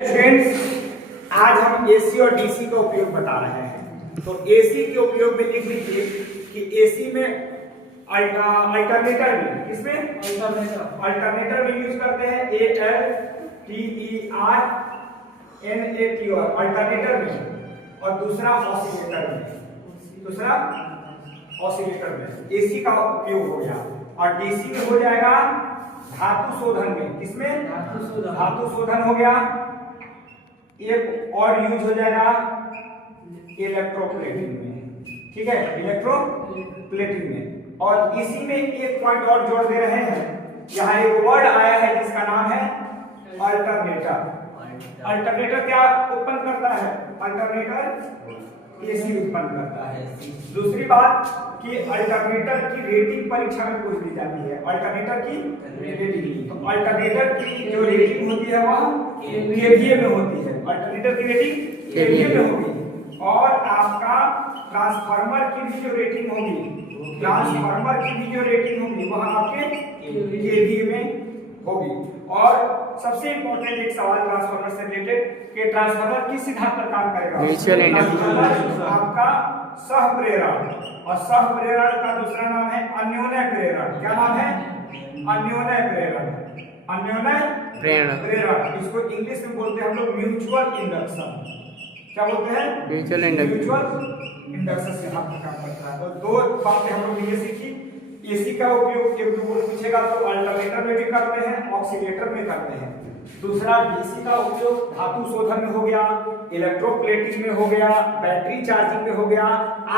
Students, आज हम AC और डीसी का उपयोग बता रहे हैं। तो एसी के उपयोग में लिख लीजिए कि एसी में अल्टरनेटर में किसमें अल्टरनेटर में यूज करते हैं ALTERNATOR अल्टरनेटर में, और दूसरा ऑसिलेटर में एसी का उपयोग हो गया। और डीसी में हो जाएगा धातु शोधन में, किसमें धातु शोधन हो गया। एक और यूज हो जाएगा इलेक्ट्रोप्लेटिंग में, ठीक है, इलेक्ट्रोप्लेटिंग में। और इसी में एक पॉइंट और जोड़ दे रहे हैं, यहाँ एक वर्ड आया है जिसका नाम है अल्टरनेटर। अल्टरनेटर क्या उत्पन्न करता है? अल्टरनेटर एसी उत्पन्न करता है। दूसरी बात कि अल्टरनेटर की रेटिंग परीक्षा में पूछ दी जाती है। अल्टरनेटर की रेटिंग, तो अल्टरनेटर की जो रेटिंग होती है वह केवीए में होती है। अल्टरनेटर की रेटिंग केवीए में होगी। और आपका ट्रांसफार्मर की भी जो रेटिंग होगी, वह आपके केवीए में होगी। और सबसे इंपॉर्टेंट एक सवाल ट्रांसफार्मर से रिलेटेड कि ट्रांसफार्मर किस सिद्धांत पर काम करेगा? Mutual inductance. आपका सह प्रेरण, और सह प्रेरण का दूसरा नाम है अन्योन्य प्रेरण। क्या नाम है? अन्योन्य प्रेरण। इसको इंग्लिश में बोलते हैं हम लोग म्यूचुअल इंडक्शन। क्या बोलते हैं? म्यूचुअल इंडक्शन से हम काम करता है। तो दो बातें हम लोग ये सीखी। एसी का उपयोग एक दो पूछेगा तो अल्टरनेटर में भी करते हैं, ऑक्सीलेटर में करते हैं। दूसरा डीसी का उपयोग धातु शोधन में हो गया, इलेक्ट्रोप्लेटिंग में हो गया, बैटरी चार्जिंग में हो गया,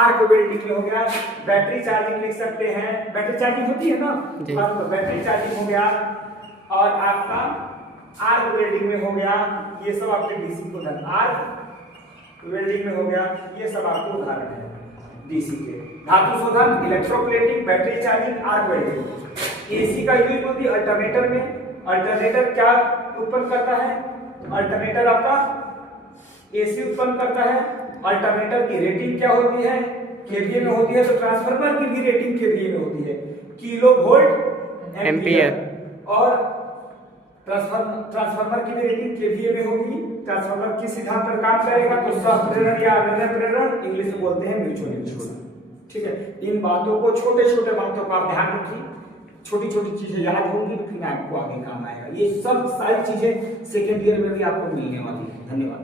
आर्क वेल्डिंग में हो गया। बैटरी चार्जिंग लिख सकते हैं, बैटरी चार्जिंग होती है ना, तो बैटरी चार्जिंग हो गया। और आपका आर्क वेल्डिंग में हो गया। ये सब आपके डीसी को आर्क वेल्डिंग में हो गया। ये सब आपको उदाहरण है डीसी के। धातु शोधन, electroplating, battery charging, arc welding. AC का यूज होती है अल्टरनेटर में। अल्टरनेटर क्या उत्पन्न करता है? अल्टरनेटर आपका एसी उत्पन्न करता है। अल्टरनेटर की रेटिंग क्या होती है? केवीए में होती है। तो ट्रांसफार्मर की भी रेटिंग केवीए में होती है, किलो वोल्ट एम्पियर। और ट्रांसफार्मर की भी रेटिंग केवीए में होगी। ट्रांसफार्मर किस सिद्धांत पर काम करेगा? तो सह प्रेरण या अन्योन्य प्रेरण, इंग्लिश में बोलते हैं म्यूचुअल इंडक्शन। ठीक है, इन बातों को, छोटे छोटे बातों का आप ध्यान रखिए। छोटी छोटी चीजें याद होंगी तो फिर आपको आगे काम आएगा। ये सब सारी चीजें सेकेंड ईयर में भी आपको मिलने वाली है। धन्यवाद।